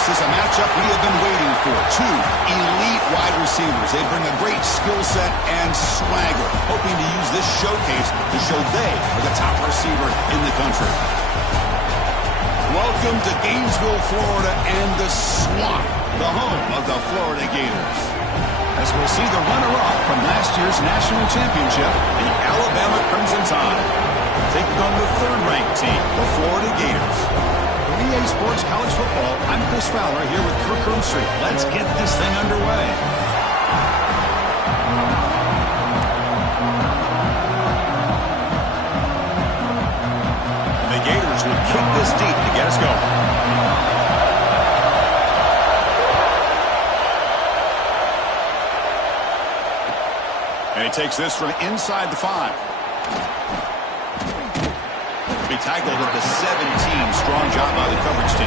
This is a matchup we have been waiting for. Two elite wide receivers. They bring a great skill set and swagger, hoping to use this showcase to show they are the top receiver in the country. Welcome to Gainesville, Florida, and the Swamp, the home of the Florida Gators. As we'll see the runner-up from last year's national championship, the Alabama Crimson Tide, taking on the third-ranked team, the Florida Gators. For EA Sports College Football, I'm Chris Fowler here with Kirk Street. Let's get this thing underway. The Gators will kick this deep to get us going. And he takes this from inside the 5. Be tackled at the 17. Strong job by the coverage team.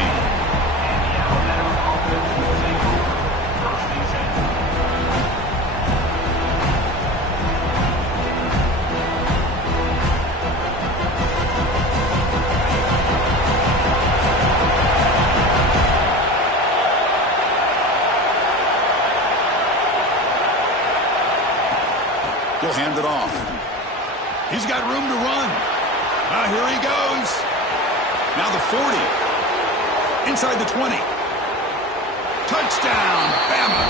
He'll hand it off. He's got room to run. Here he goes. Now the 40. Inside the 20. Touchdown, Bama.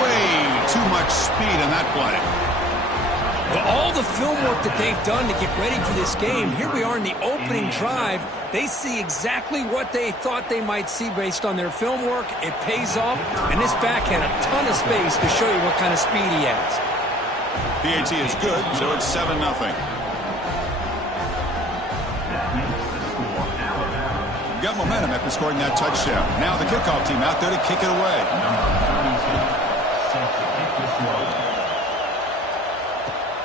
Way too much speed in that play. Well, all the film work that they've done to get ready for this game, here we are in the opening drive. They see exactly what they thought they might see based on their film work. It pays off, and this back had a ton of space to show you what kind of speed he has. PAT is good, so it's 7-0. Got momentum after scoring that touchdown. Now the kickoff team out there to kick it away.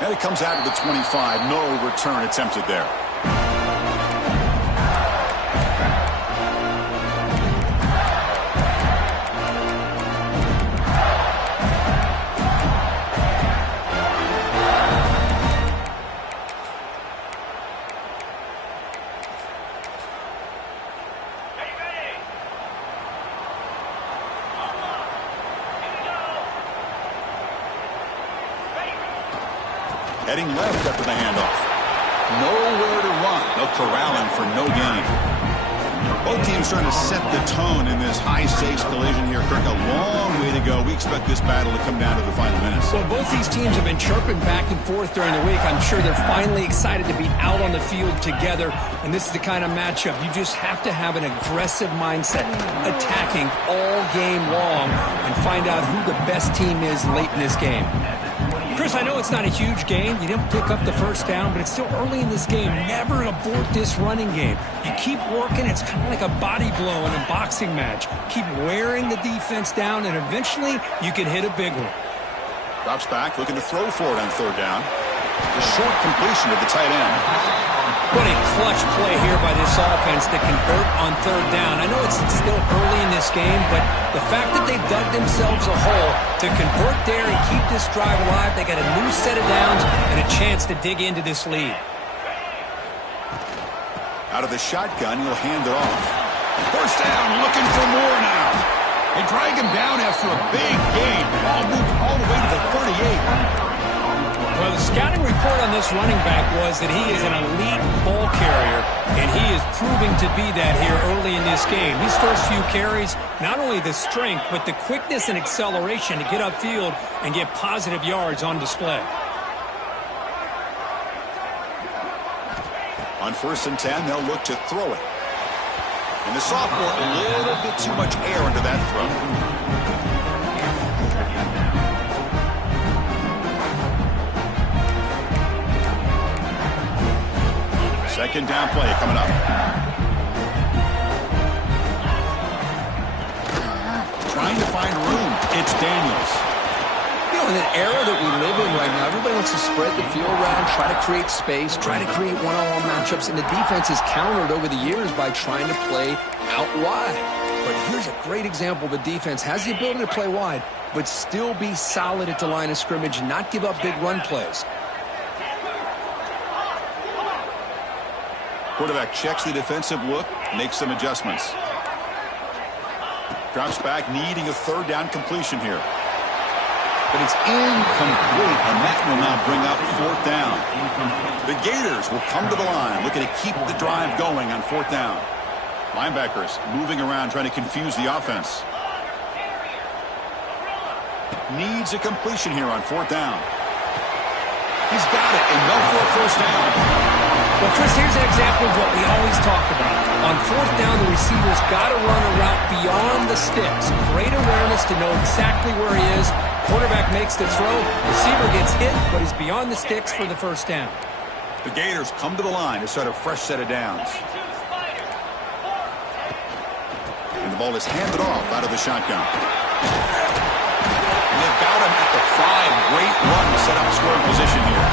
And it comes out of the 25. No return attempted there. Heading left after the handoff. Nowhere to run. No corralling for no gain. Both teams trying to set the tone in this high-stakes collision here. Kirk, a long way to go. We expect this battle to come down to the final minutes. Well, both these teams have been chirping back and forth during the week. I'm sure they're finally excited to be out on the field together. And this is the kind of matchup you just have to have an aggressive mindset, attacking all game long, and find out who the best team is late in this game. Chris, I know it's not a huge game. You didn't pick up the first down, but it's still early in this game. Never abort this running game. You keep working. It's kind of like a body blow in a boxing match. Keep wearing the defense down, and eventually you can hit a big one. Drops back, looking to throw for it on third down. The short completion of the tight end. What a clutch play here by this offense to convert on third down. I know it's still early in this game, but the fact that they dug themselves a hole to convert there and keep this drive alive, they got a new set of downs and a chance to dig into this lead. Out of the shotgun, he'll hand it off. First down, looking for more now. They drag him down after a big gain. Ball moved all the way to the 38. Well, the scouting report on this running back was that he is an elite ball carrier, and he is proving to be that here early in this game. These first few carries, not only the strength, but the quickness and acceleration to get upfield and get positive yards on display. On 1st and 10, they'll look to throw it. And the sophomore, a little bit too much air into that throw. Second down play coming up. Trying to find room. It's Daniels. You know, in an era that we live in right now, everybody wants to spread the field around, try to create space, try to create one-on-one matchups, and the defense has countered over the years by trying to play out wide. But here's a great example. The defense has the ability to play wide, but still be solid at the line of scrimmage, not give up big run plays. Quarterback checks the defensive look, makes some adjustments. Drops back, needing a third down completion here. But it's incomplete, and that will now bring up fourth down. The Gators will come to the line, looking to keep the drive going on fourth down. Linebackers moving around, trying to confuse the offense. Needs a completion here on fourth down. He's got it, enough for a first down. Well, Chris, here's an example of what we always talk about. On fourth down, the receiver's got to run a route beyond the sticks. Great awareness to know exactly where he is. Quarterback makes the throw. Receiver gets hit, but he's beyond the sticks for the first down. The Gators come to the line to start a fresh set of downs. And the ball is handed off out of the shotgun. And they've got him at the 5. Great run to set up scoring position here.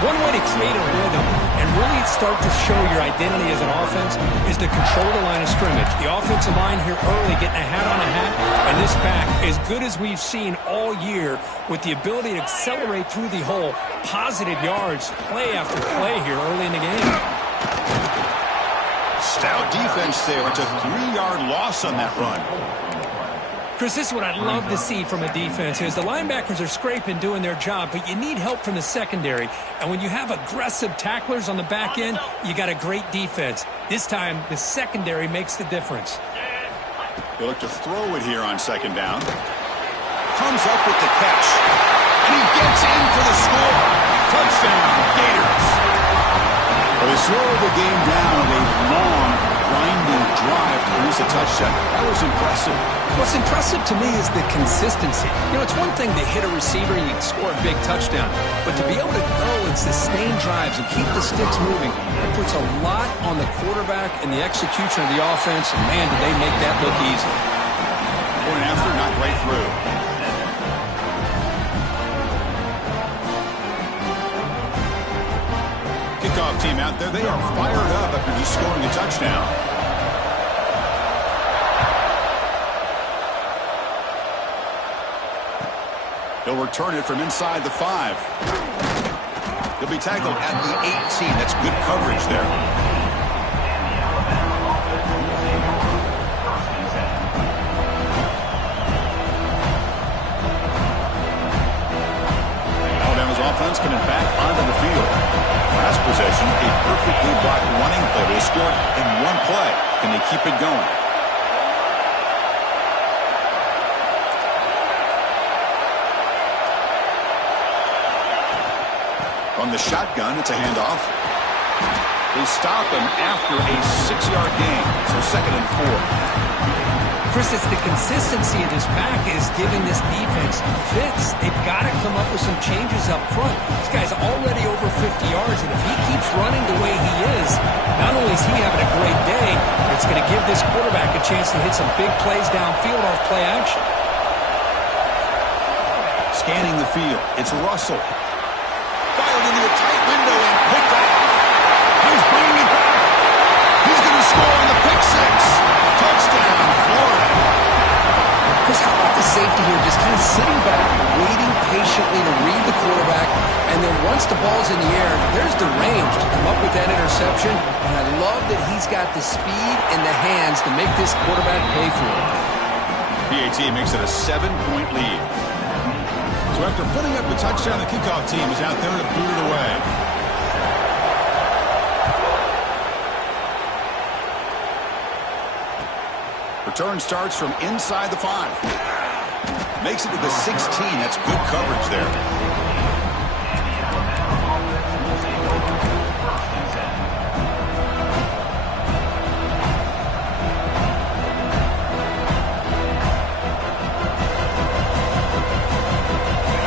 One way to create a rhythm and really start to show your identity as an offense is to control the line of scrimmage. The offensive line here early getting a hat on a hat, and this back, as good as we've seen all year, with the ability to accelerate through the hole, positive yards, play after play here early in the game. Stout defense there. It's a 3-yard loss on that run. Chris, this is what I'd love to see from a defense is the linebackers are scraping, doing their job, but you need help from the secondary. And when you have aggressive tacklers on the back end, you got a great defense. This time, the secondary makes the difference. They look to throw it here on second down. Comes up with the catch. And he gets in for the score. Touchdown, Gators. Well, they slowed the game down with a long, grinding drive to produce a touchdown. That was impressive. What's impressive to me is the consistency. You know, it's one thing to hit a receiver and you can score a big touchdown, but to be able to go and sustain drives and keep the sticks moving, it puts a lot on the quarterback and the execution of the offense, and man, did they make that look easy. Point after, not right through. Kickoff team out there, they are fired up after just scoring a touchdown. He'll return it from inside the 5. He'll be tackled at the 18. That's good coverage there. Alabama's offense coming back onto the field. Last possession, a perfectly blocked running play. They scored in one play. Can they keep it going? From the shotgun, it's a handoff. They stop him after a 6-yard gain. So second and 4. Chris, it's the consistency of this back is giving this defense fits. They've got to come up with some changes up front. This guy's already over 50 yards, and if he keeps running the way he is, not only is he having a great day, it's going to give this quarterback a chance to hit some big plays downfield off play action. Scanning the field, it's Russell. Fired into a tight window and picked off. He's bringing it back. He's going to score on the pick 6. Touchdown, Florida. Chris, how about the safety here? Just kind of sitting back, waiting patiently to read the quarterback, and then once the ball's in the air, there's the range to come up with that interception, and I love that he's got the speed and the hands to make this quarterback pay for it. PAT makes it a 7-point lead. So after putting up the touchdown, the kickoff team is out there to boot it away. Return starts from inside the 5. Makes it to the 16. That's good coverage there.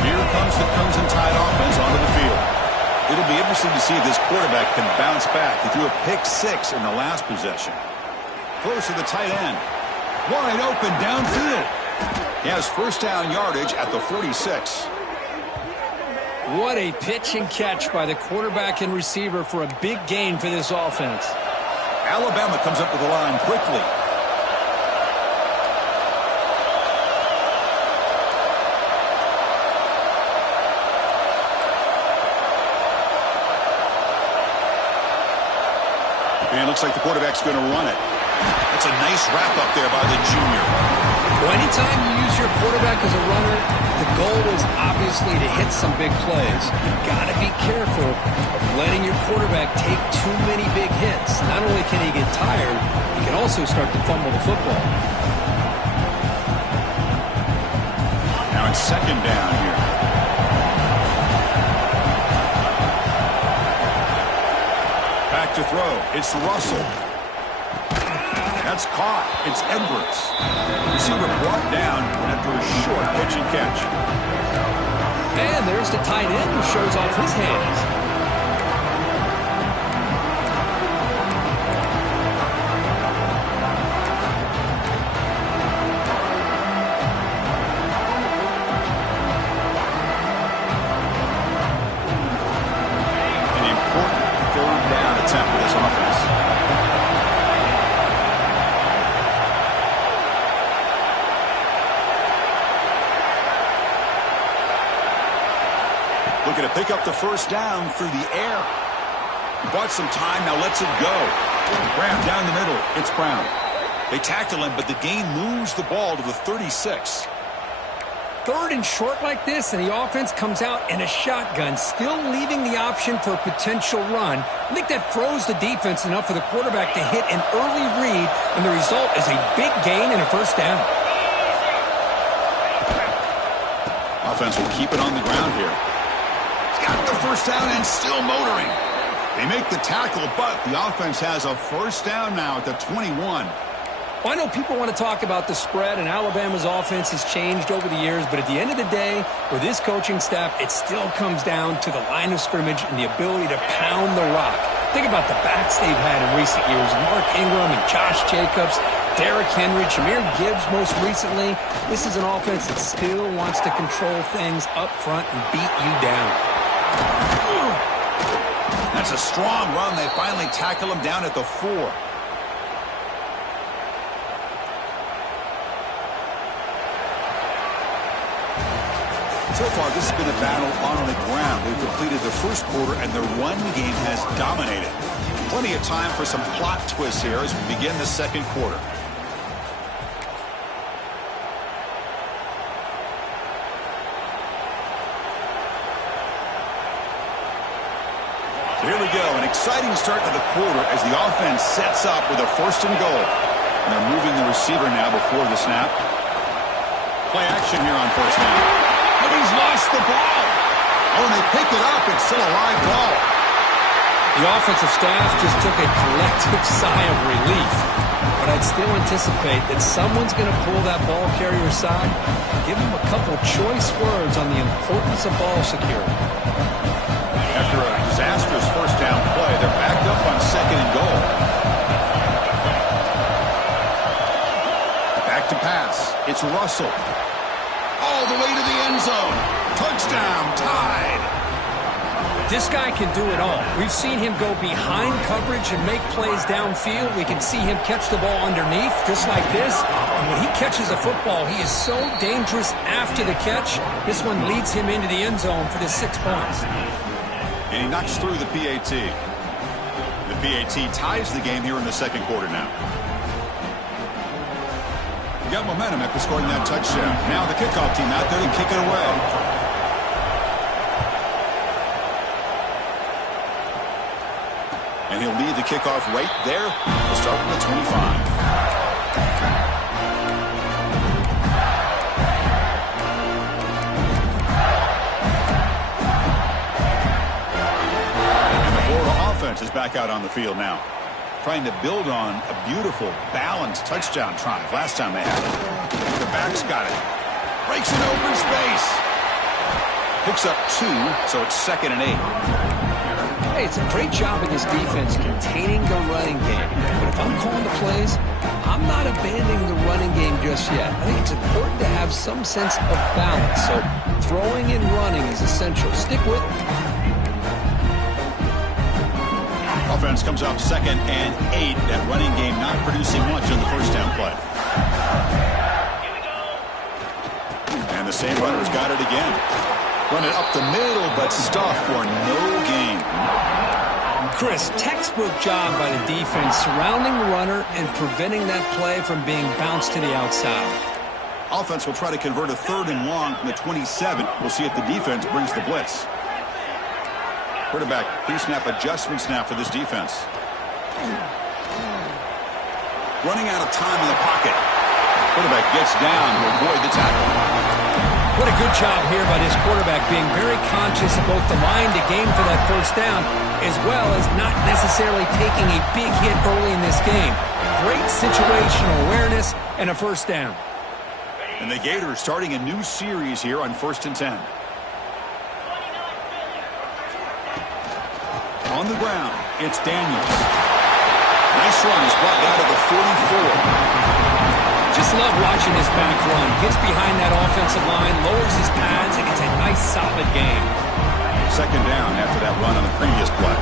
Here comes the Crimson Tide offense onto the field. It'll be interesting to see if this quarterback can bounce back. He threw a pick 6 in the last possession. Close to the tight end. Wide open downfield. He has first down yardage at the 46. What a pitch and catch by the quarterback and receiver for a big gain for this offense. Alabama comes up with the line quickly. And it looks like the quarterback's going to run it. That's a nice wrap up there by the junior. Well, anytime you use your quarterback as a runner, the goal is obviously to hit some big plays. You've got to be careful of letting your quarterback take too many big hits. Not only can he get tired, he can also start to fumble the football. Now it's second down here. Back to throw. It's Russell. That's caught. It's Edwards. Receiver brought down after a short pitch and catch. And there's the tight end who shows off his hands. An important third down attempt for this offense. Looking to pick up the first down through the air. Bought some time, now lets it go. Brown down the middle. It's Brown. They tackle him, but the gain moves the ball to the 36. Third and short like this, and the offense comes out in a shotgun, still leaving the option for a potential run. I think that throws the defense enough for the quarterback to hit an early read, and the result is a big gain and a first down. Offense will keep it on the ground here. Got the first down and still motoring. They make the tackle, but the offense has a first down now at the 21. Well, I know people want to talk about the spread, and Alabama's offense has changed over the years, but at the end of the day, with this coaching staff, it still comes down to the line of scrimmage and the ability to pound the rock. Think about the backs they've had in recent years. Mark Ingram and Josh Jacobs, Derrick Henry, Jahmyr Gibbs most recently. This is an offense that still wants to control things up front and beat you down. That's a strong run. They finally tackle him down at the 4. So far, this has been a battle on the ground. They've completed the first quarter, and the run game has dominated. Plenty of time for some plot twists here as we begin the second quarter. Here we go, an exciting start to the quarter as the offense sets up with a first and goal. And they're moving the receiver now before the snap. Play action here on first down. But he's lost the ball. Oh, and they pick it up. It's still a live ball. The offensive staff just took a collective sigh of relief. But I'd still anticipate that someone's going to pull that ball carrier aside, give him a couple choice words on the importance of ball security. After a disastrous first down play, they're backed up on second and goal. Back to pass. It's Russell. All the way to the end zone. Touchdown, Tide. This guy can do it all. We've seen him go behind coverage and make plays downfield. We can see him catch the ball underneath, just like this. And when he catches a football, he is so dangerous after the catch. This one leads him into the end zone for the 6 points. And he knocks through the PAT. The PAT ties the game here in the second quarter now. Got momentum after scoring that touchdown. Now the kickoff team out there to kick it away. And he'll lead the kickoff right there. We'll start from the 25. Is back out on the field now, trying to build on a beautiful, balanced touchdown drive last time they had it. The back's got it. Breaks in open space. Picks up 2, so it's 2nd and 8. Hey, it's a great job of this defense containing the running game. But if I'm calling the plays, I'm not abandoning the running game just yet. I think it's important to have some sense of balance. So throwing and running is essential. Stick with it. Offense comes up 2nd and 8. That running game not producing much on the first down play. And the same runner's got it again. Run it up the middle, but stuff for no gain. Chris, textbook job by the defense surrounding the runner and preventing that play from being bounced to the outside. Offense will try to convert a 3rd and long from the 27. We'll see if the defense brings the blitz. Quarterback pre-snap adjustment snap for this defense. Running out of time in the pocket. Quarterback gets down to avoid the tackle. What a good job here by this quarterback, being very conscious of both the line to gain for that first down, as well as not necessarily taking a big hit early in this game. Great situational awareness and a first down. And the Gators starting a new series here on 1st and 10. On the ground, it's Daniels. Nice run. He's brought down to the 44. Just love watching this back run. Gets behind that offensive line, lowers his pads, and it's a nice, solid game. 2nd down after that run on the previous play.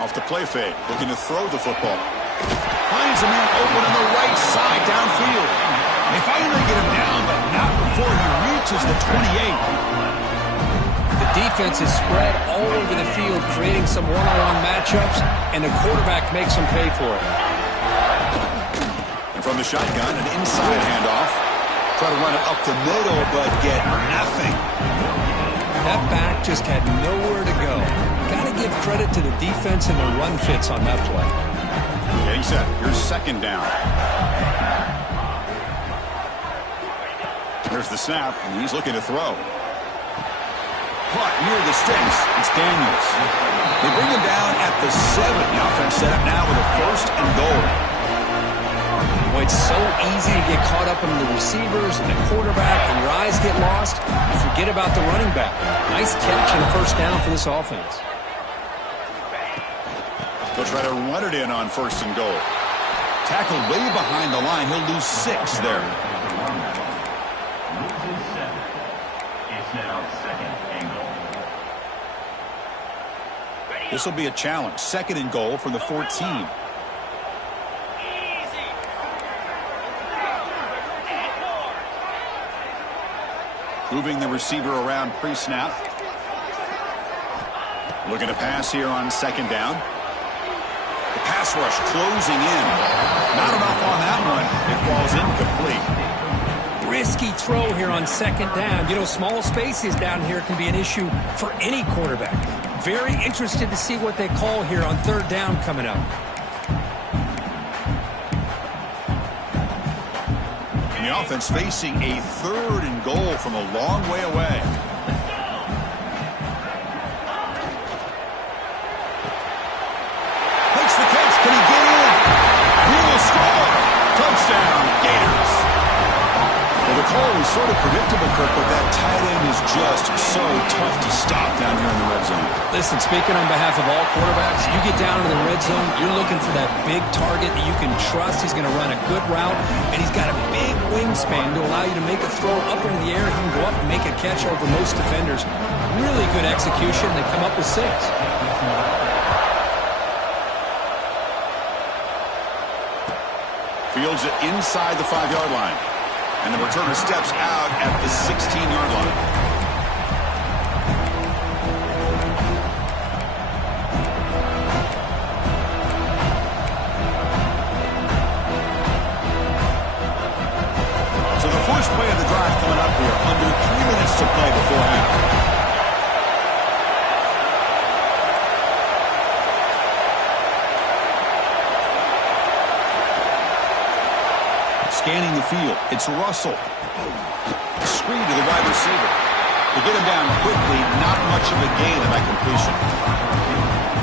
Off the play fake, looking to throw the football. Finds a man open on the right side downfield. They finally get him down, but not before he reaches the 28. The defense is spread all over the field, creating some one-on-one matchups, and the quarterback makes them pay for it. And from the shotgun, an inside handoff. Try to run it up the middle, but get nothing. That back just had nowhere to go. Got to give credit to the defense and the run fits on that play. Getting set. Here's 2nd down. There's the snap, and he's looking to throw. Caught near the sticks. It's Daniels. They bring him down at the 7. The offense set up now with a 1st and goal. Boy, it's so easy to get caught up in the receivers and the quarterback, and your eyes get lost. You forget about the running back. Nice catch and a first down for this offense. They'll try to run it in on 1st and goal. Tackled way behind the line. He'll lose 6 there. It's now 2nd and goal. This will be a challenge. 2nd and goal from the 14. Moving the receiver around pre-snap. Looking to pass here on 2nd down. The pass rush closing in. Not enough on that one. It falls incomplete. Risky throw here on 2nd down. You know, small spaces down here can be an issue for any quarterback. Very interested to see what they call here on 3rd down coming up. And the offense facing a 3rd and goal from a long way away. Makes the catch. Can he get in? He will score. Touchdown, Gators. Well, the call was sort of predictable, Kirk, but that tight end is just so tough to stop down here in the red zone. Listen, speaking on behalf of all quarterbacks, you get down in the red zone, you're looking for that big target that you can trust. He's going to run a good route, and he's got a big wingspan to allow you to make a throw up into the air. He can go up and make a catch over most defenders. Really good execution. They come up with 6. Fields it inside the 5-yard line. And the returner steps out at the 16-yard line. So the first play of the drive coming up here. Under 3 minutes to play before half. Scanning the field. It's Russell. Screen to the wide receiver. To get him down quickly, not much of a gain in that completion.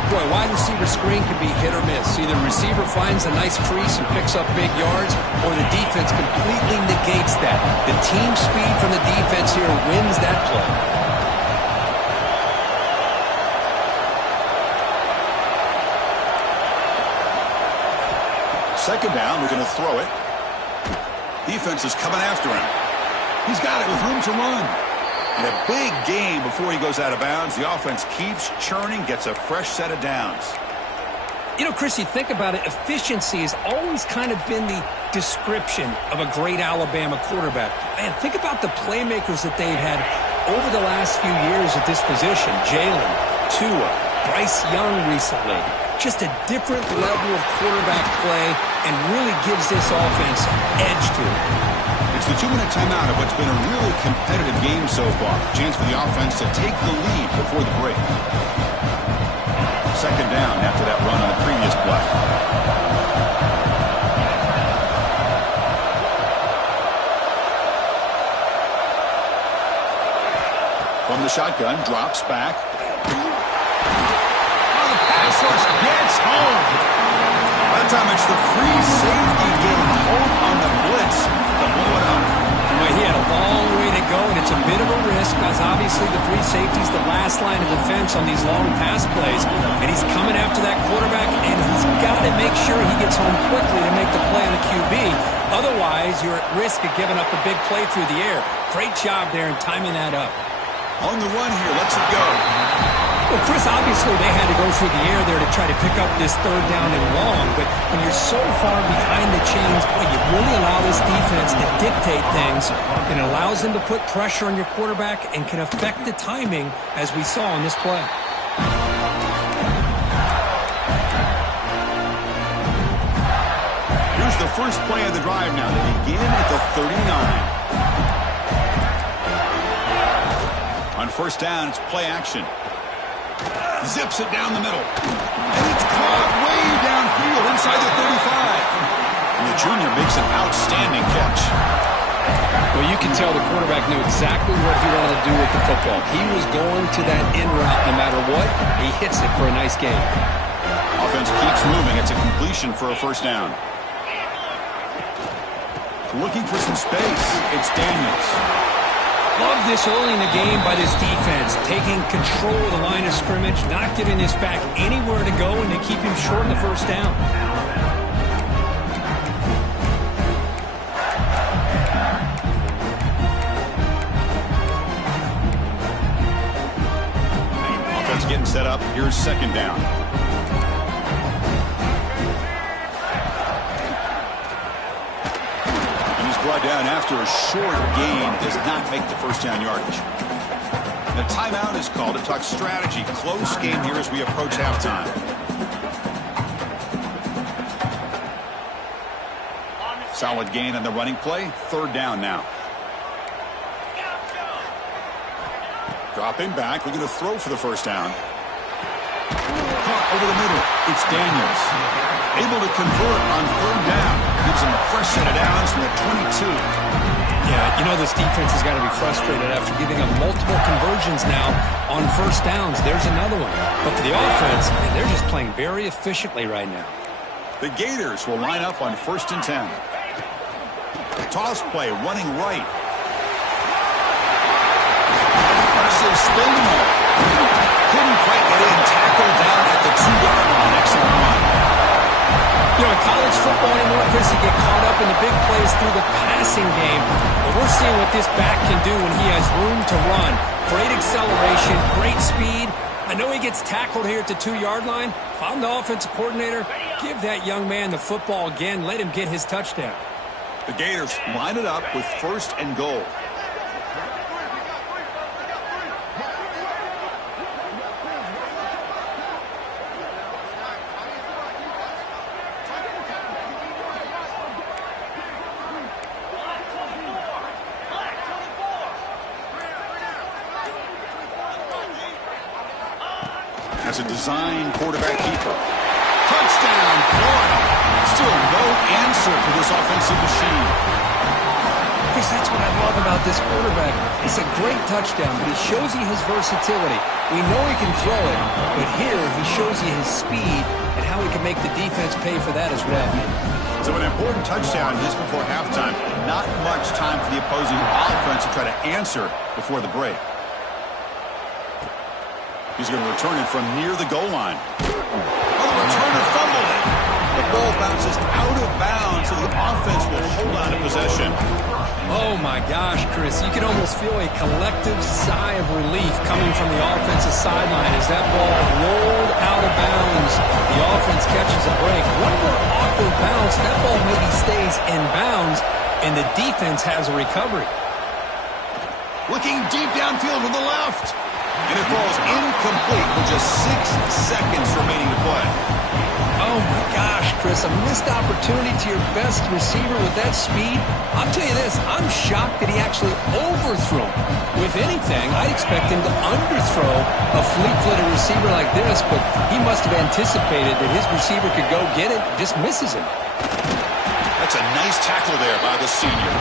Boy, wide receiver screen can be hit or miss. Either receiver finds a nice crease and picks up big yards, or the defense completely negates that. The team speed from the defense here wins that play. Second down, we're going to throw it. Defense is coming after him. He's got it with room to run. And a big game before he goes out of bounds. The offense keeps churning, gets a fresh set of downs. You know, Chris, you think about it, efficiency has always kind of been the description of a great Alabama quarterback. Man, think about the playmakers that they've had over the last few years at this position. Jalen, Tua, Bryce Young recently. Just a different level of quarterback play and really gives this offense edge to it. It's the 2-minute timeout of what's been a really competitive game so far. Chance for the offense to take the lead before the break. Second down after that run on the previous play. From the shotgun, drops back. Pass rush gets home. That time it's the free safety getting home on the blitz to blow it up. Well, he had a long way to go, and it's a bit of a risk because obviously the free safety is the last line of defense on these long pass plays, and he's coming after that quarterback, and he's got to make sure he gets home quickly to make the play on the QB. Otherwise, you're at risk of giving up a big play through the air. Great job there in timing that up. On the run here, lets it go. Well, Chris, obviously they had to go through the air there to try to pick up this third down and long, but when you're so far behind the chains, boy, you really allow this defense to dictate things, and it allows them to put pressure on your quarterback and can affect the timing, as we saw on this play. Here's the first play of the drive now. They begin at the 39. On first down, it's play action. Zips it down the middle. And it's caught way downfield inside the 35. And the junior makes an outstanding catch. Well, you can tell the quarterback knew exactly what he wanted to do with the football. He was going to that in route no matter what. He hits it for a nice gain. Offense keeps moving. It's a completion for a first down. Looking for some space. It's Daniels. Love this early in the game by this defense, taking control of the line of scrimmage, not giving this back anywhere to go, and they keep him short in the first down. Offense getting set up. Here's second down. Brought down after a short gain, does not make the first down yardage. The timeout is called to talk strategy. Close game here as we approach halftime. Solid gain on the running play. Third down now. Dropping back, looking to throw for the first down. Caught over the middle. It's Daniels. Able to convert on third down. Gives him a fresh set of downs from the 22. Yeah, you know this defense has got to be frustrated after giving up multiple conversions now on first downs. There's another one. But for the offense, man, they're just playing very efficiently right now. The Gators will line up on 1st and 10. Toss play, running right. Impressive spin move. Couldn't quite get in. Tackled down at the 2-yard line. Excellent run. You know, in college football anymore, Chris, you get caught up in the big plays through the passing game. But we're seeing what this back can do when he has room to run. Great acceleration, great speed. I know he gets tackled here at the 2-yard line. If I'm the offensive coordinator, give that young man the football again. Let him get his touchdown. The Gators line it up with 1st and goal. As a design quarterback keeper. Touchdown, Florida. Still no answer for this offensive machine. Chris, that's what I love about this quarterback. It's a great touchdown, but he shows you his versatility. We know he can throw it, but here he shows you his speed and how he can make the defense pay for that as well. So an important touchdown just before halftime. Not much time for the opposing offense to try to answer before the break. He's going to return it from near the goal line. Oh, the returner fumbled it. The ball bounces out of bounds, so the offense will hold on to possession. Oh, my gosh, Chris. You can almost feel a collective sigh of relief coming from the offensive sideline as that ball rolled out of bounds. The offense catches a break. One more awkward bounce. That ball maybe stays in bounds, and the defense has a recovery. Looking deep downfield to the left. And it falls incomplete. with just 6 seconds remaining to play. Oh, my gosh, Chris, a missed opportunity to your best receiver with that speed. I'll tell you this, I'm shocked that he actually overthrew him. With anything, I'd expect him to underthrow a fleet-footed receiver like this, but he must have anticipated that his receiver could go get it, just misses him. That's a nice tackle there by the senior.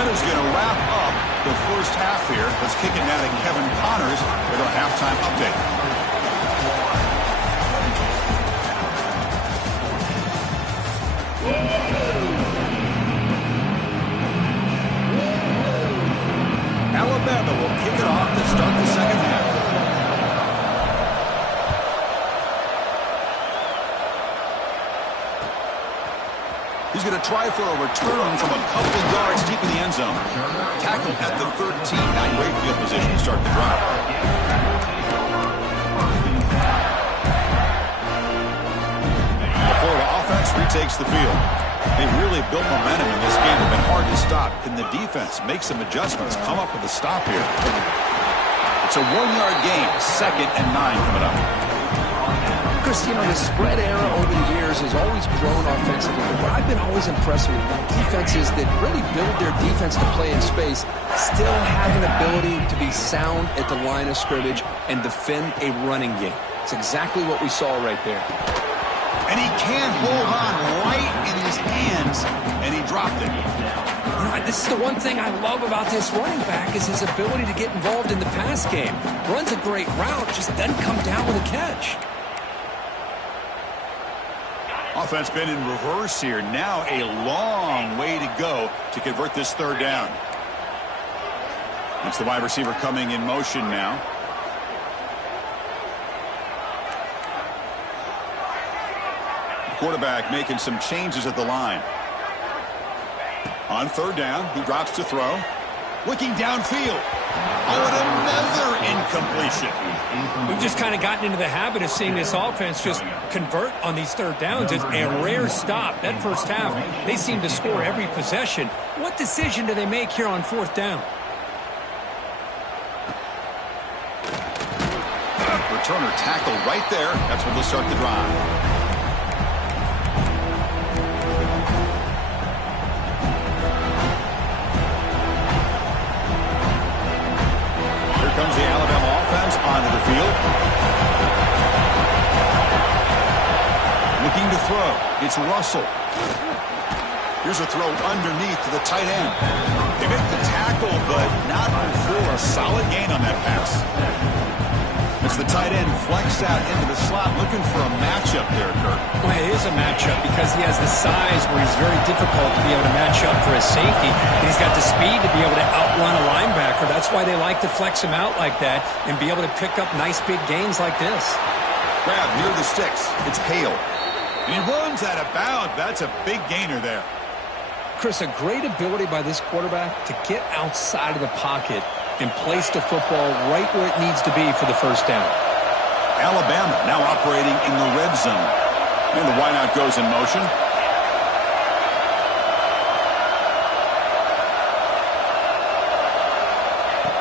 That is going to wrap up the first half here. Let's kick it now to Kevin Connors with our halftime update. Alabama will kick it off to start the second half. He's going to try for a return from a couple of yards deep in the end zone. Tackle at the 13. Now great field position to start the drive. The Florida offense retakes the field. They really built momentum in this game. It's been hard to stop. Can the defense make some adjustments? Come up with a stop here. It's a 1-yard gain. 2nd and 9 coming up. Chris, you know, the spread era over the years has always grown offensively. But I've been always impressed with defenses that really build their defense to play in space, still have an ability to be sound at the line of scrimmage and defend a running game. It's exactly what we saw right there. And he can't hold on right in his hands, and he dropped it. You know, this is the one thing I love about this running back is his ability to get involved in the pass game. Runs a great route, just doesn't come down with a catch. Offense been in reverse here. Now a long way to go to convert this 3rd down. It's the wide receiver coming in motion now. Quarterback making some changes at the line. On 3rd down, he drops to throw. Looking downfield. Oh, and another incompletion. We've just kind of gotten into the habit of seeing this offense just convert on these 3rd downs. It's a rare stop. That first half, they seem to score every possession. What decision do they make here on 4th down? Returner tackled right there. That's when they'll start the drive. Comes the Alabama offense onto the field. Looking to throw. It's Russell. Here's a throw underneath to the tight end. They make the tackle, but not before a solid gain on that pass. As the tight end flexed out into the slot, looking for a matchup there, Kirk. Well, it is a matchup because he has the size where he's very difficult to be able to match up for his safety. And he's got the speed to be able to outrun a linebacker. That's why they like to flex him out like that and be able to pick up nice big gains like this. Grab near the sticks. It's Hale. And he runs out of bounds. That's a big gainer there. Chris, a great ability by this quarterback to get outside of the pocket and place the football right where it needs to be for the 1st down. Alabama now operating in the red zone. And the wideout goes in motion.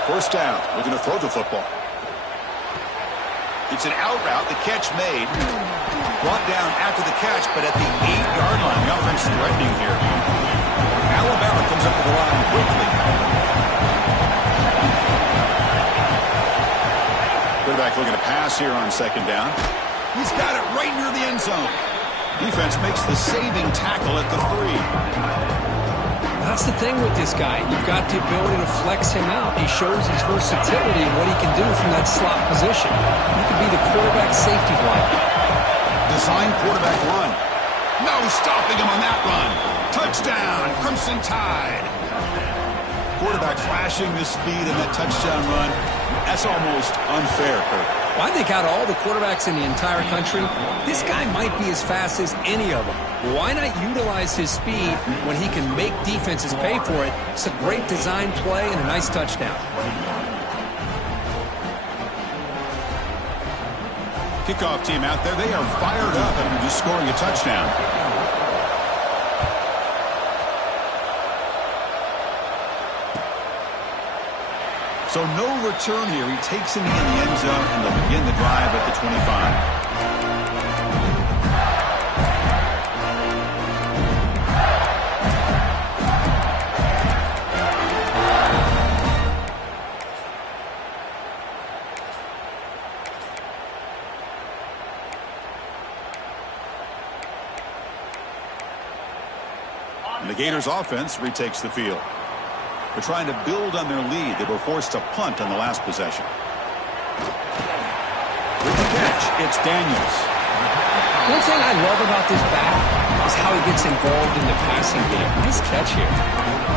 First down. Looking to throw the football. It's an out route. The catch made. Brought down after the catch, but at the 8-yard line. The offense threatening here. Alabama comes up to the line quickly. Quarterback looking to pass here on 2nd down. He's got it right near the end zone. Defense makes the saving tackle at the 3. That's the thing with this guy. You've got the ability to flex him out. He shows his versatility and what he can do from that slot position. He could be the quarterback safety blanket. Design quarterback run. No stopping him on that run. Touchdown, Crimson Tide. Quarterback flashing the speed in that touchdown run. That's almost unfair, Kurt. Well, I think out of all the quarterbacks in the entire country, this guy might be as fast as any of them. Why not utilize his speed when he can make defenses pay for it? It's a great design play and a nice touchdown. Kickoff team out there, they are fired up after just scoring a touchdown. So no return here. He takes him in the end zone, and they'll begin the drive at the 25. The Gators offense retakes the field. They're trying to build on their lead. They were forced to punt on the last possession. With the catch, it's Daniels. One thing I love about this back is how he gets involved in the passing game. Nice catch here.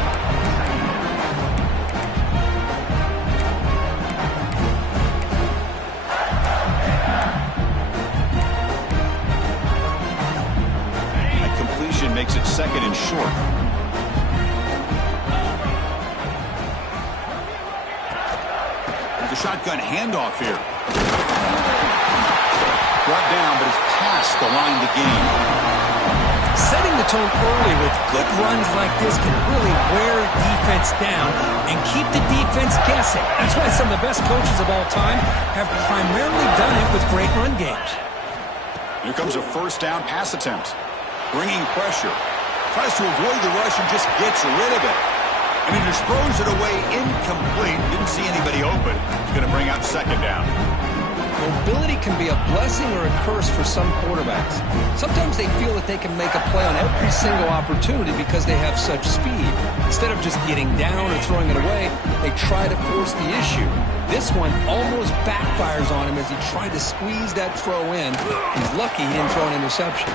Makes it second and short. There's a shotgun handoff here. Brought down, but it's past the line to gain. Setting the tone early with good runs like this can really wear defense down and keep the defense guessing. That's why some of the best coaches of all time have primarily done it with great run games. Here comes a first down pass attempt. Bringing pressure. Tries to avoid the rush and just gets rid of it. And he just throws it away incomplete. Didn't see anybody open. He's going to bring up second down. Mobility can be a blessing or a curse for some quarterbacks. Sometimes they feel that they can make a play on every single opportunity because they have such speed. Instead of just getting down or throwing it away, they try to force the issue. This one almost backfires on him as he tried to squeeze that throw in. He's lucky he didn't throw an interception.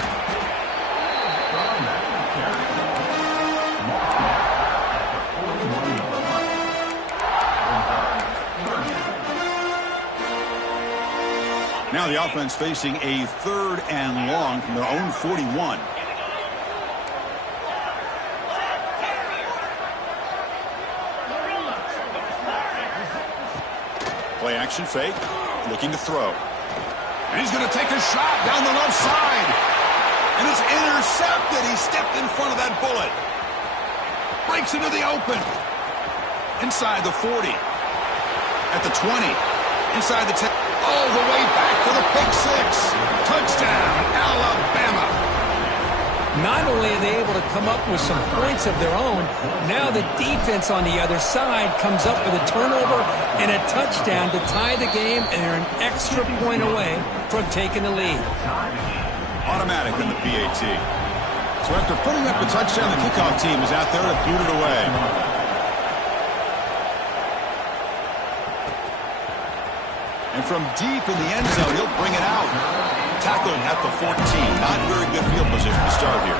Now the offense facing a third and long from their own 41. Play action fake, looking to throw. And he's going to take a shot down the left side. And it's intercepted. He stepped in front of that bullet. Breaks into the open. Inside the 40. At the 20. Inside the 10. All the way back to the pick six. Touchdown, Alabama. Not only are they able to come up with some points of their own, now the defense on the other side comes up with a turnover and a touchdown to tie the game, and they're an extra point away from taking the lead. Automatic in the PAT. So after putting up a touchdown, the kickoff team is out there to boot it away. And from deep in the end zone, he'll bring it out. Tackled at the 14. Not very good field position to start here.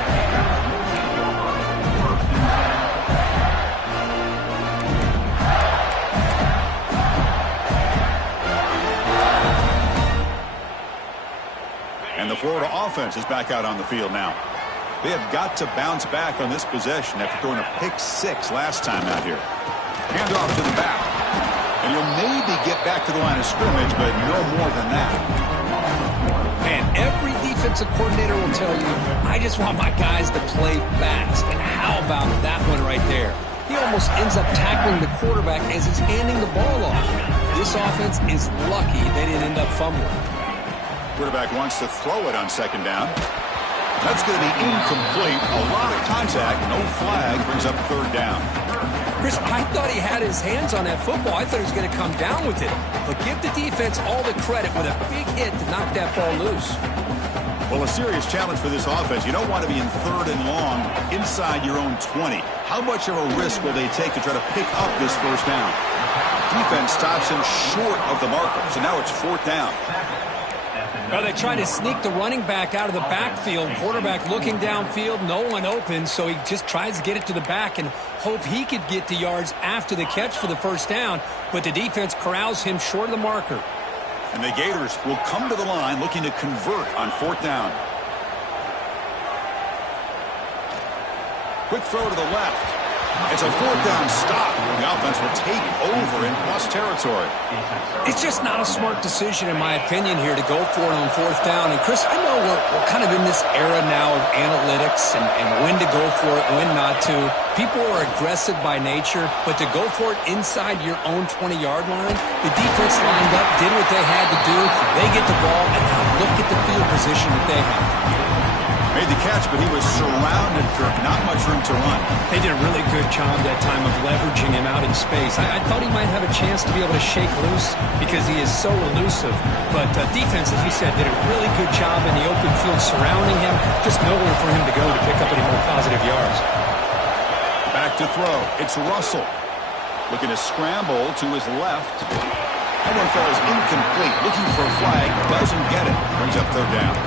And the Florida offense is back out on the field now. They have got to bounce back on this possession after throwing a pick six last time out here. Handoff to the back. And you'll maybe get back to the line of scrimmage, but no more than that. Man, every defensive coordinator will tell you, I just want my guys to play fast. And how about that one right there? He almost ends up tackling the quarterback as he's handing the ball off. This offense is lucky they didn't end up fumbling. Quarterback wants to throw it on second down. That's going to be incomplete. A lot of contact. No flag. Brings up third down. Chris, I thought he had his hands on that football. I thought he was going to come down with it. But give the defense all the credit with a big hit to knock that ball loose. Well, a serious challenge for this offense. You don't want to be in third and long inside your own 20. How much of a risk will they take to try to pick up this first down? Defense stops him short of the marker. So now it's fourth down. Well, they try to sneak the running back out of the backfield. Quarterback looking downfield, no one open, so he just tries to get it to the back and hope he could get to yards after the catch for the first down, but the defense corrals him short of the marker. And the Gators will come to the line looking to convert on fourth down. Quick throw to the left. It's a fourth down stop. The offense will take over in plus territory. It's just not a smart decision, in my opinion, here to go for it on fourth down. And, Chris, I know we're kind of in this era now of analytics and when to go for it, when not to. People are aggressive by nature, but to go for it inside your own 20-yard line, the defense lined up, did what they had to do. They get the ball, and now look at the field position that they have. Made the catch, but he was surrounded, Kirk. Not much room to run. They did a really good job that time of leveraging him out in space. I thought he might have a chance to be able to shake loose because he is so elusive. But defense, as you said, did a really good job in the open field surrounding him. Just nowhere for him to go to pick up any more positive yards. Back to throw. It's Russell. Looking to scramble to his left. That one falls incomplete. Looking for a flag. Doesn't get it. Brings up third down.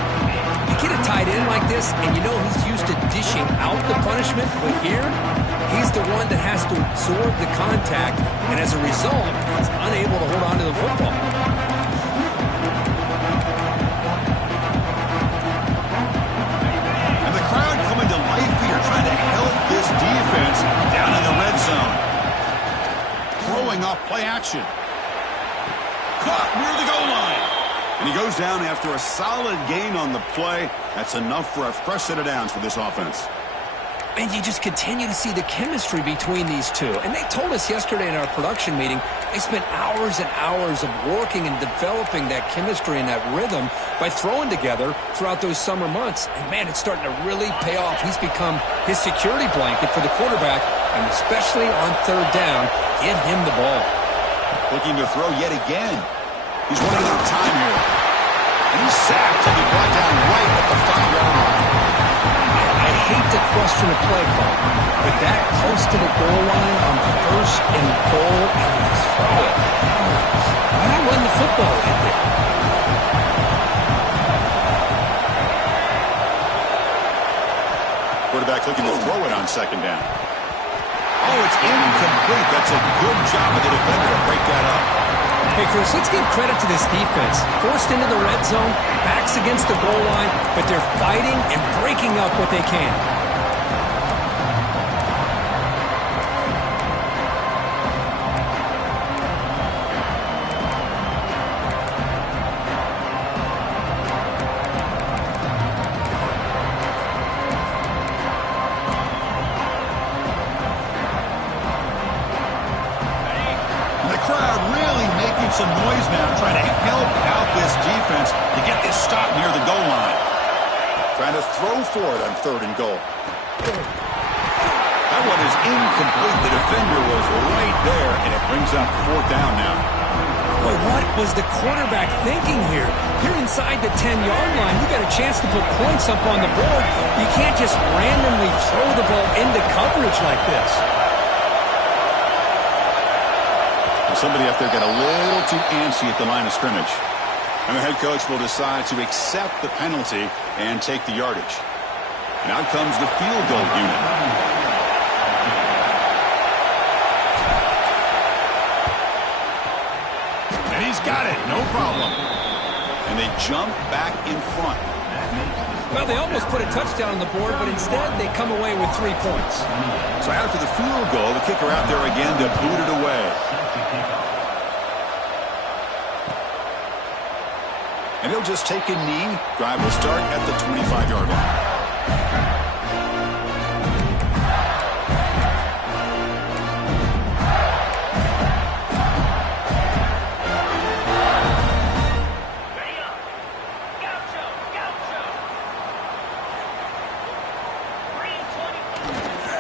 You get a tight end like this, and you know he's used to dishing out the punishment, but here, he's the one that has to absorb the contact, and as a result, he's unable to hold on to the football. And the crowd coming to life here, trying to help this defense down in the red zone. Throwing off play action. Caught near the goal line. And he goes down after a solid gain on the play. That's enough for a fresh set of downs for this offense. And you just continue to see the chemistry between these two. And they told us yesterday in our production meeting, they spent hours and hours of working and developing that chemistry and that rhythm by throwing together throughout those summer months. And, man, it's starting to really pay off. He's become his security blanket for the quarterback, and especially on third down, get him the ball. Looking to throw yet again. He's running out of time here. And he's sacked to be brought down right at the 5-yard line. I hate to question a play call, but that close to the goal line on first and goal, and you throw it. Why not run the football in there? Quarterback looking to throw it on second down. Oh, it's incomplete. That's a good job of the defender to break that up. Hey, Chris, let's give credit to this defense. Forced into the red zone, backs against the goal line, but they're fighting and breaking up what they can. Some noise now, trying to help out this defense to get this stop near the goal line. Trying to throw for it on third and goal. That one is incomplete. The defender was right there, and it brings up fourth down now. Boy, what was the quarterback thinking here? You're inside the 10-yard line. You got a chance to put points up on the board. You can't just randomly throw the ball into coverage like this. Somebody up there got a little too antsy at the line of scrimmage. And the head coach will decide to accept the penalty and take the yardage. And out comes the field goal unit. And he's got it, no problem. And they jump back in front. Well, they almost put a touchdown on the board, but instead they come away with 3 points. So after the field goal, the kicker out there again to boot it away. And he'll just take a knee. Drive will start at the 25-yard line.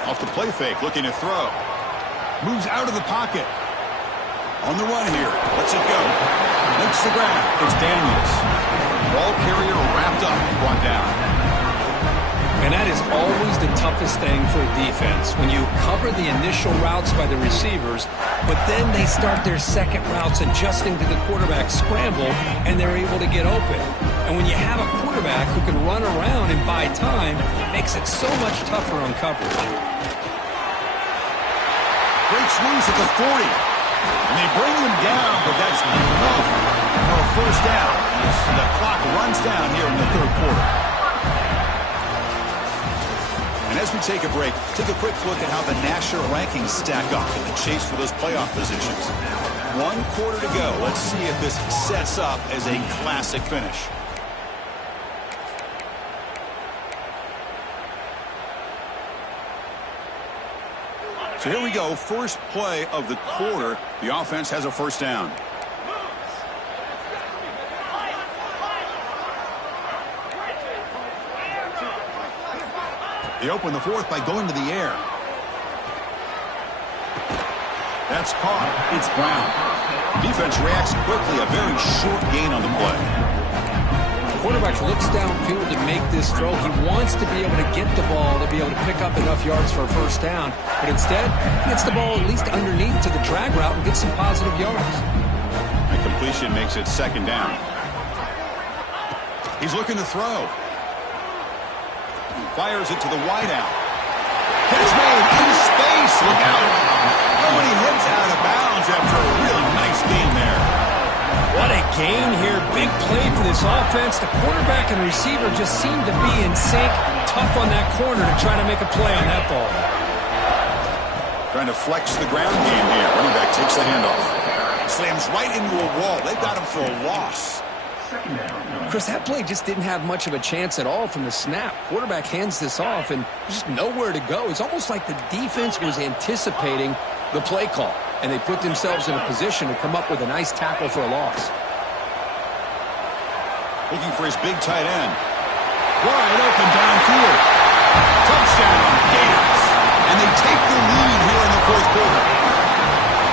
Off the play fake, looking to throw. Moves out of the pocket. On the run here. Lets it go. Makes the grab. It's Daniels. Ball carrier wrapped up, brought down. And that is always the toughest thing for a defense, when you cover the initial routes by the receivers, but then they start their second routes adjusting to the quarterback scramble, and they're able to get open. And when you have a quarterback who can run around and buy time, it makes it so much tougher on coverage. Breaks loose at the 40. And they bring him down, but that's enough for a first down. The clock runs down here in the third quarter. And as we take a break, take a quick look at how the national rankings stack up in the chase for those playoff positions. 1 quarter to go. Let's see if this sets up as a classic finish. So here we go, first play of the quarter. The offense has a first down. They open the fourth by going to the air. That's caught. It's Brown. Defense reacts quickly. A very short gain on the play. The quarterback looks downfield to make this throw. He wants to be able to get the ball to be able to pick up enough yards for a first down. But instead, he gets the ball at least underneath to the drag route and gets some positive yards. The completion makes it second down. He's looking to throw. Fires it to the wideout. Catch made in space. Look out. Oh, and he heads out of bounds after a really nice gain there. What a gain here. Big play for this offense. The quarterback and receiver just seem to be in sync. Tough on that corner to try to make a play on that ball. Trying to flex the ground game here. Running back takes the handoff. Slams right into a wall. They got him for a loss. Chris, that play just didn't have much of a chance at all from the snap. Quarterback hands this off and just nowhere to go. It's almost like the defense was anticipating the play call, and they put themselves in a position to come up with a nice tackle for a loss. Looking for his big tight end. Wide open downfield. Touchdown, Gators. And they take the lead here in the fourth quarter.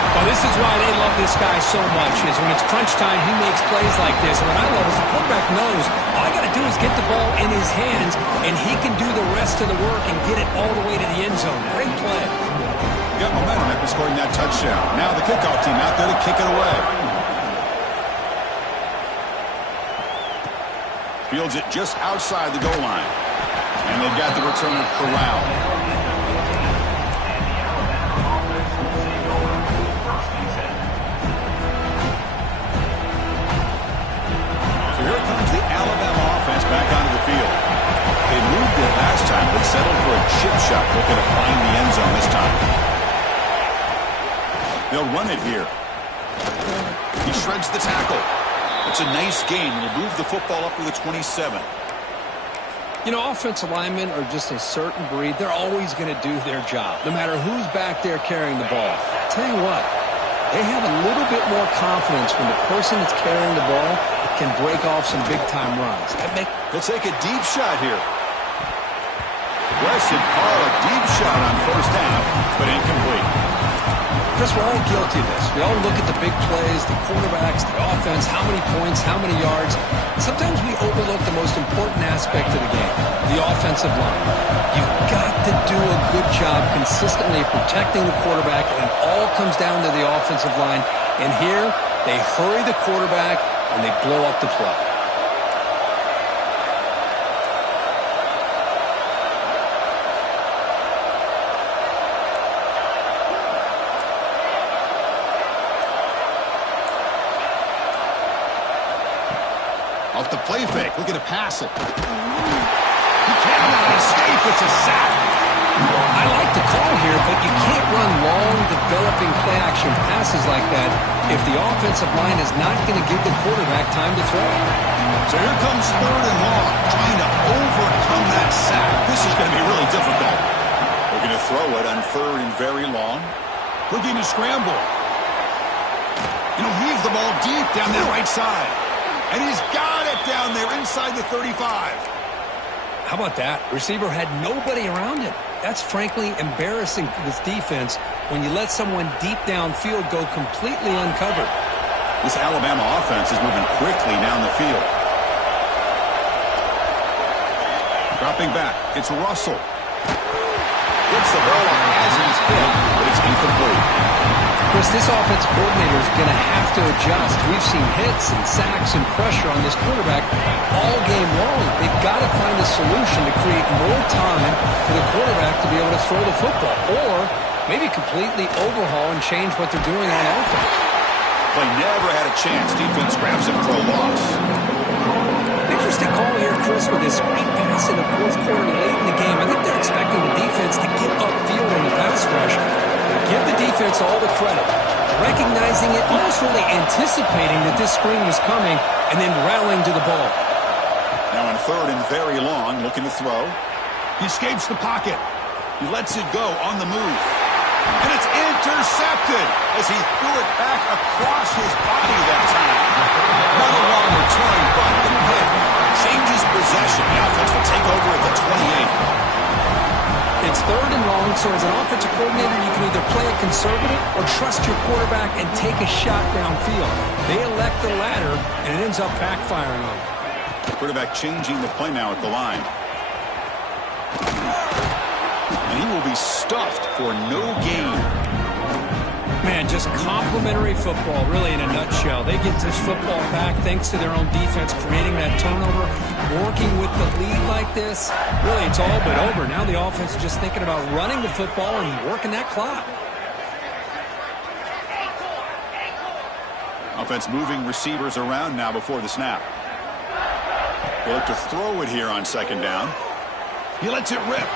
Well, this is why they love this guy so much, is when it's crunch time, he makes plays like this. And what I love is the quarterback knows all I got to do is get the ball in his hands, and he can do the rest of the work and get it all the way to the end zone. Great play. Got momentum after scoring that touchdown. Now the kickoff team out there to kick it away. Fields it just outside the goal line. And they've got the returner corralled. Back onto the field. They moved it last time, but settled for a chip shot. Looking to find the end zone this time. They'll run it here. He shreds the tackle. It's a nice gain. He'll move the football up to the 27. You know, offensive linemen are just a certain breed. They're always going to do their job, no matter who's back there carrying the ball. I'll tell you what, they have a little bit more confidence when the person that's carrying the ball can break off some big-time runs. They'll take a deep shot here. Weston call a deep shot on first down, but incomplete. Chris, we're all guilty of this. We all look at the big plays, the quarterbacks, the offense, how many points, how many yards. Sometimes we overlook the most important aspect of the game, the offensive line. You've got to do a good job consistently protecting the quarterback, and it all comes down to the offensive line. And here, they hurry the quarterback, and they blow up the play. Off the play fake, looking to pass it. He cannot escape, it's a sack. I like the call here, but you can't run long, developing play-action passes like that if the offensive line is not going to give the quarterback time to throw. So here comes third and long, trying to overcome that sack. This is going to be really difficult. Looking to throw it on third and very long. Looking to scramble. He'll heave the ball deep down the right side. And he's got it down there inside the 35. How about that? Receiver had nobody around him. That's frankly embarrassing for this defense when you let someone deep downfield go completely uncovered. This Alabama offense is moving quickly down the field. Dropping back, it's Russell. Gets the ball off as he's hit, but it's incomplete. Chris, this offensive coordinator is going to have to adjust. We've seen hits and sacks and pressure on this quarterback all game long. They've got to find a solution to create more time for the quarterback to be able to throw the football, or maybe completely overhaul and change what they're doing on offense. Play never had a chance. Defense grabs it for a loss. Interesting call here, Chris, with this screen pass in the fourth quarter late in the game. I think they're expecting the defense defense all the credit. Recognizing it, almost really anticipating that this screen was coming, and then rallying to the ball. Now on third and very long, looking to throw. He escapes the pocket. He lets it go on the move. And it's intercepted as he threw it back across his body that time. Not a long return, but the pick changes possession. The offense will take over at the 28. It's third and long, so as an offensive coordinator, you can either play it conservative or trust your quarterback and take a shot downfield. They elect the latter, and it ends up backfiring on them. Quarterback changing the play now at the line. And he will be stuffed for no gain. Man, just complimentary football, really, in a nutshell. They get this football back thanks to their own defense, creating that turnover, working with the lead like this. Really, it's all but over. Now the offense is just thinking about running the football and working that clock. Offense moving receivers around now before the snap. They look to throw it here on second down. He lets it rip.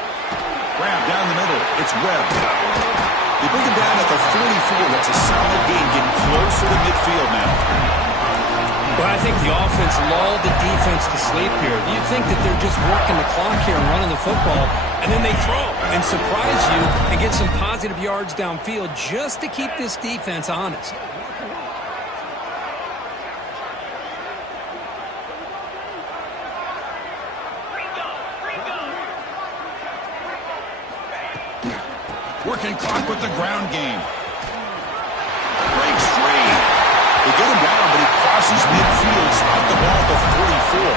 Grab down the middle. It's Webb. They bring him down at the 44. That's a solid gain, getting closer to midfield now. Well, I think the offense lulled the defense to sleep here. You'd think that they're just working the clock here and running the football, and then they throw and surprise you and get some positive yards downfield just to keep this defense honest. Working clock with the ground game. Breaks free. They get him down, but he crosses midfield. Spot the ball at the 44.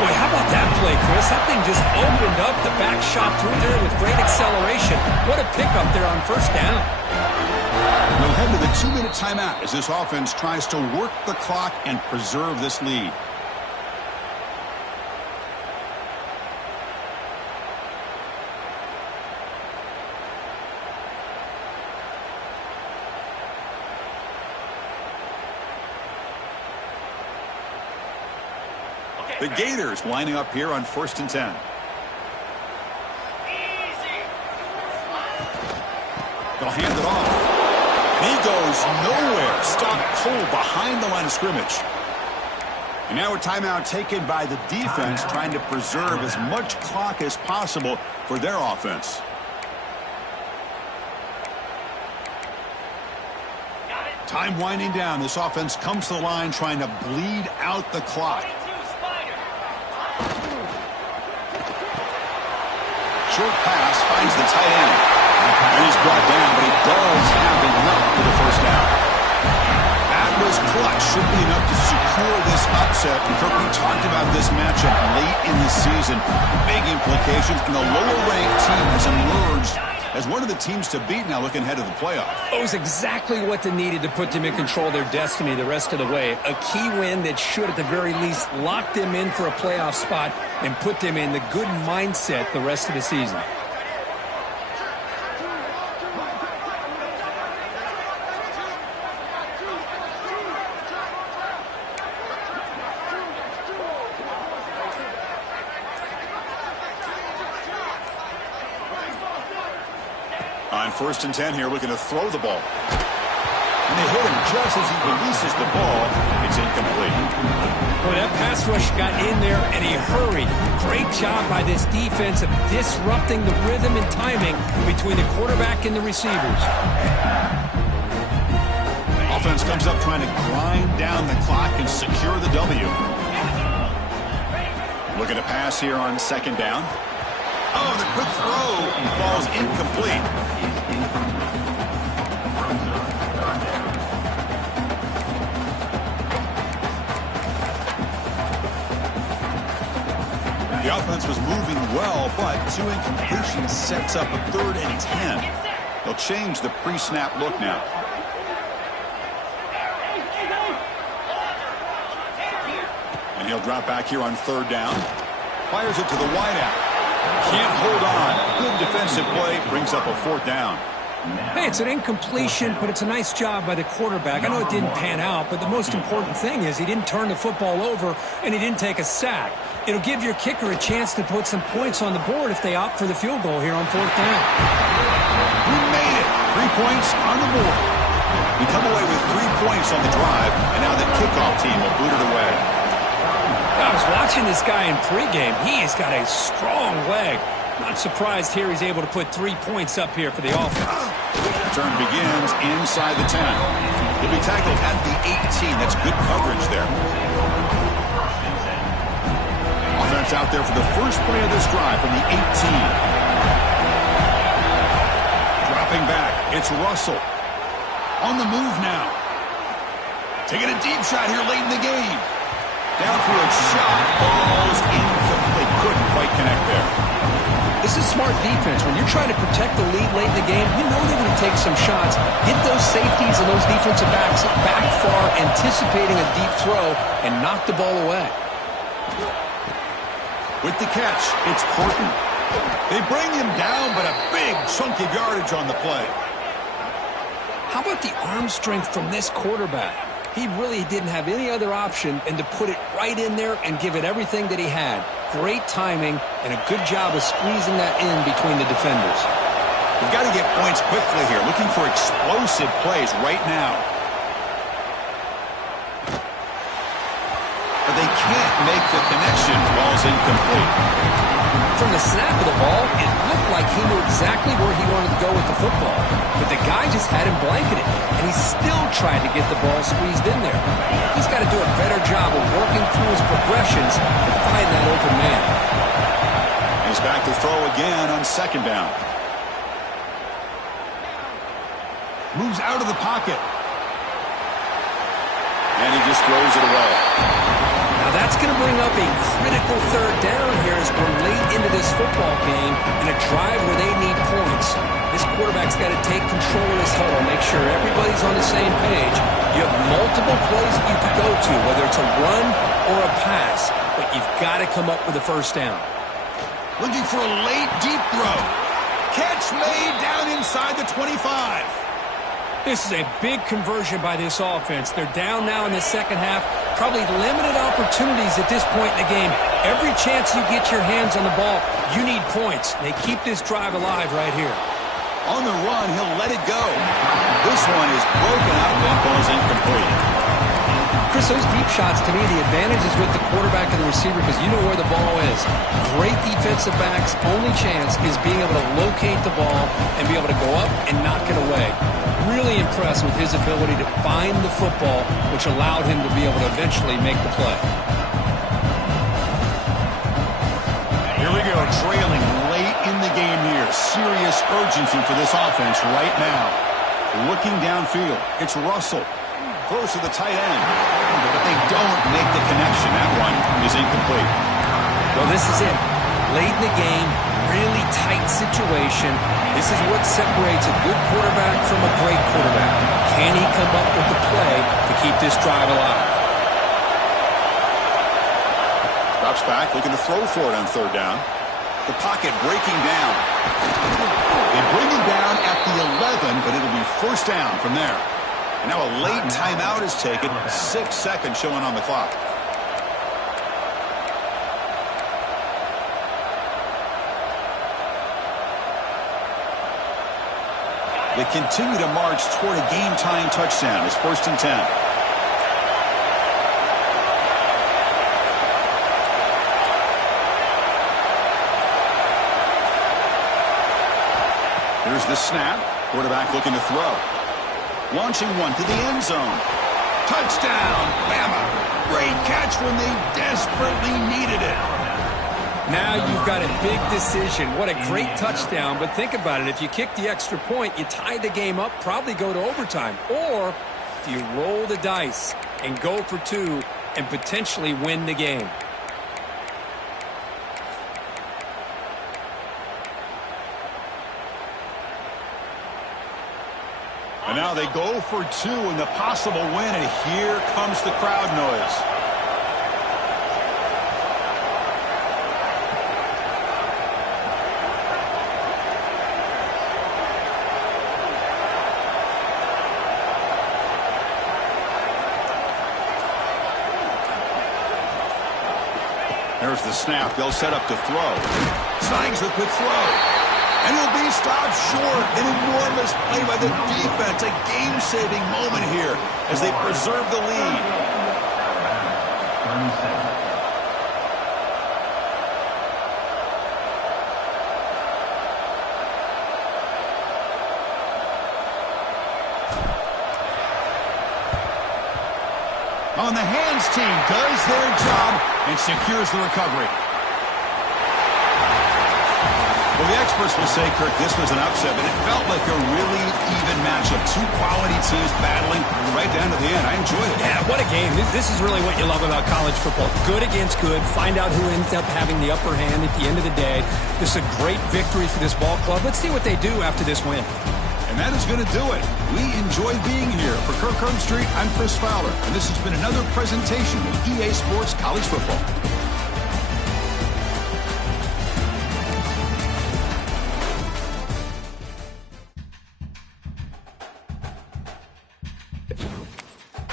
Boy, how about that play, Chris? That thing just opened up. The back shot through there with great acceleration. What a pickup there on first down. We'll head to the 2-minute timeout as this offense tries to work the clock and preserve this lead. The Gators lining up here on 1st and 10. They'll hand it off. He goes nowhere. Stop cold behind the line of scrimmage. And now a timeout taken by the defense, trying to preserve as much clock as possible for their offense. Time winding down. This offense comes to the line trying to bleed out the clock. Short pass finds the tight end. And he's brought down, but he does have enough for the first down. That was clutch. Should be enough to secure this upset. And Kirk, we talked about this matchup late in the season. Big implications. And the lower-ranked team has emerged as one of the teams to beat now looking ahead of the playoff. It was exactly what they needed to put them in control of their destiny the rest of the way. A key win that should, at the very least, lock them in for a playoff spot and put them in the good mindset the rest of the season. On 1st and 10 here, looking to throw the ball. And they hit him just as he releases the ball. It's incomplete. Boy, that pass rush got in there and he hurried. Great job by this defense of disrupting the rhythm and timing between the quarterback and the receivers. Offense comes up trying to grind down the clock and secure the W. Looking to pass here on second down. Oh, the quick throw falls incomplete. The offense was moving well, but 2 incompletions sets up a 3rd and 10. They'll change the pre-snap look now. And he'll drop back here on 3rd down. Fires it to the wideout. Can't hold on. Good defensive play. Brings up a 4th down. Hey, it's an incompletion, but it's a nice job by the quarterback. I know it didn't pan out, but the most important thing is he didn't turn the football over and he didn't take a sack. It'll give your kicker a chance to put some points on the board if they opt for the field goal here on 4th down. We made it. 3 points on the board. We come away with 3 points on the drive, and now the kickoff team will boot it away. I was watching this guy in pregame. He has got a strong leg. Not surprised here he's able to put 3 points up here for the offense. The turn begins inside the 10. He'll be tackled at the 18. That's good coverage there. Offense out there for the first play of this drive from the 18. Dropping back, it's Russell. On the move now. Taking a deep shot here late in the game. Downfield shot falls incomplete. Couldn't quite connect there. This is smart defense. When you're trying to protect the lead late in the game, you know they're going to take some shots. Get those safeties and those defensive backs back far, anticipating a deep throw, and knock the ball away. With the catch, it's Horton. They bring him down, but a big chunk of yardage on the play. How about the arm strength from this quarterback? He really didn't have any other option than to put it right in there and give it everything that he had. Great timing and a good job of squeezing that in between the defenders. We've got to get points quickly here. Looking for explosive plays right now. But they can't make the connection. Ball's incomplete. From the snap of the ball, it looked like he knew exactly where he wanted to go with the football. But the guy just had him blanketed, and he still tried to get the ball squeezed in there. He's got to do a better job of working through his progressions to find that open man. He's back to throw again on second down. Moves out of the pocket. And he just throws it away. Now that's going to bring up a critical third down here as we're late into this football game in a drive where they need points. This quarterback's got to take control of this huddle, make sure everybody's on the same page. You have multiple plays that you could go to, whether it's a run or a pass, but you've got to come up with a first down. Looking for a late deep throw. Catch made down inside the 25. This is a big conversion by this offense. They're down now in the second half. Probably limited opportunities at this point in the game. Every chance you get your hands on the ball, you need points. They keep this drive alive right here. On the run, he'll let it go. This one is broken out and falls incomplete. Chris, those deep shots, to me, the advantage is with the quarterback and the receiver because you know where the ball is. Great defensive backs' only chance is being able to locate the ball and be able to go up and knock it away. Really impressed with his ability to find the football, which allowed him to be able to eventually make the play. Here we go, trailing late in the game here. Serious urgency for this offense right now. Looking downfield, it's Russell. Throws to the tight end, but they don't make the connection. That one is incomplete. Well, this is it. Late in the game, really tight situation. This is what separates a good quarterback from a great quarterback. Can he come up with the play to keep this drive alive? Drops back, looking to throw for it on third down. The pocket breaking down. They bring him down at the 11, but it'll be first down from there. And now a late timeout is taken. 6 seconds showing on the clock. They continue to march toward a game-tying touchdown. It's 1st and 10. Here's the snap. Quarterback looking to throw. Launching one to the end zone. Touchdown, Bama. Great catch when they desperately needed it. Now you've got a big decision. What a great touchdown. But think about it. If you kick the extra point, you tie the game up, probably go to overtime. Or if you roll the dice and go for 2 and potentially win the game. And now they go for 2 in the possible win, and here comes the crowd noise. There's the snap. They'll set up to throw. Signs the quick throw. And he'll be stopped short. An enormous play by the defense. A game-saving moment here as they preserve the lead. 30 seconds. On the hands team does their job and secures the recovery. Well, the experts will say, Kirk, this was an upset, but it felt like a really even matchup. Two quality teams battling right down to the end. I enjoyed it. Yeah, what a game. This is really what you love about college football. Good against good. Find out who ends up having the upper hand at the end of the day. This is a great victory for this ball club. Let's see what they do after this win. And that is going to do it. We enjoyed being here. For Kirk Herbstreit, I'm Chris Fowler, and this has been another presentation of EA Sports College Football.